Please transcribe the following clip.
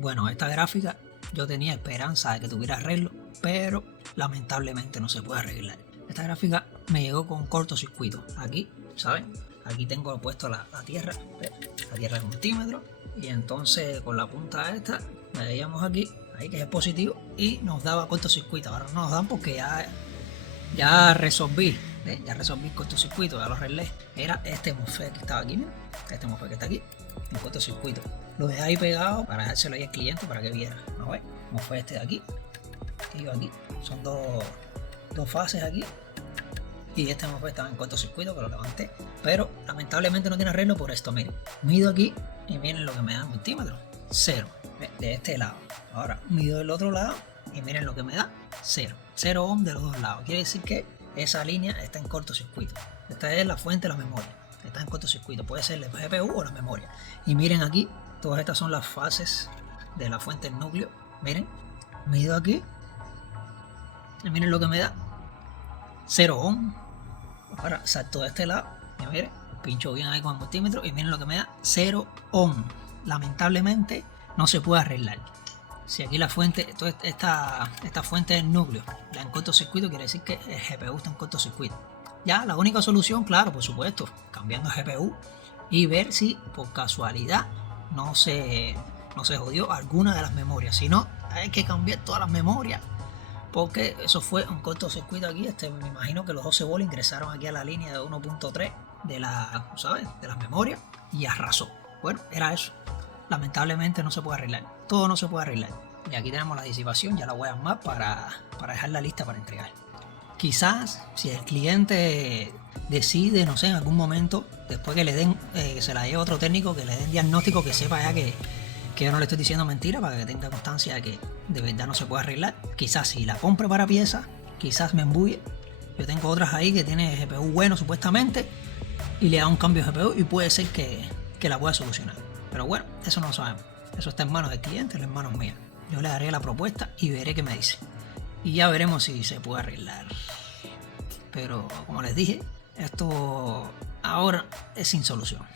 Bueno, esta gráfica yo tenía esperanza de que tuviera arreglo, pero lamentablemente no se puede arreglar. Esta gráfica me llegó con cortocircuito. Aquí, ¿saben? Aquí tengo puesto la tierra, la tierra del multímetro, y entonces con la punta esta le veíamos aquí, ahí que es positivo, y nos daba cortocircuito. Ahora no nos dan porque ya resolví, ya resolví el cortocircuito, ya lo arreglé. Era este MOSFET que estaba aquí, ¿no? Este MOSFET que está aquí, el cortocircuito. Lo dejé ahí pegado para dejárselo ahí al cliente para que viera. ¿No ves? MOSFET este de aquí y yo aquí. Son dos fases aquí. Y este MOSFET estaba en cortocircuito, que lo levanté. Pero lamentablemente no tiene arreglo por esto. Miren, mido aquí y miren lo que me da el multímetro. 0. De este lado. Ahora mido del otro lado y miren lo que me da. 0. 0 ohm de los dos lados. Quiere decir que esa línea está en cortocircuito. Esta es la fuente de la memoria. Está en cortocircuito. Puede ser el GPU o la memoria. Y miren aquí. Todas estas son las fases de la fuente del núcleo. Miren. Mido aquí. Y miren lo que me da. 0 ohm. Ahora salto de este lado. Y miren. Pincho bien ahí con el multímetro. Y miren lo que me da. 0 ohm. Lamentablemente no se puede arreglar. Si aquí la fuente, esta fuente del núcleo la en cortocircuito, quiere decir que el GPU está en cortocircuito. Ya la única solución, claro, por supuesto, cambiando el GPU y ver si por casualidad no se jodió alguna de las memorias. Si no, hay que cambiar todas las memorias, porque eso fue un cortocircuito aquí. Me imagino que los 12 volts ingresaron aquí a la línea de 1.3 de las memorias y arrasó. Bueno, era eso. Lamentablemente no se puede arreglar. Todo no se puede arreglar. Y aquí tenemos la disipación, ya la voy a armar para dejarla lista para entregar. Quizás si el cliente decide, no sé, en algún momento, después que le den, que se la lleve otro técnico, que le den diagnóstico, que sepa ya que yo no le estoy diciendo mentira, para que tenga constancia de que de verdad no se puede arreglar. Quizás si la compre para piezas, quizás me embulle. Yo tengo otras ahí que tiene GPU bueno supuestamente y le da un cambio de GPU y puede ser que la pueda solucionar. Pero bueno, eso no lo sabemos. Eso está en manos del cliente, en manos mías. Yo le daré la propuesta y veré qué me dice. Y ya veremos si se puede arreglar. Pero como les dije, esto ahora es sin solución.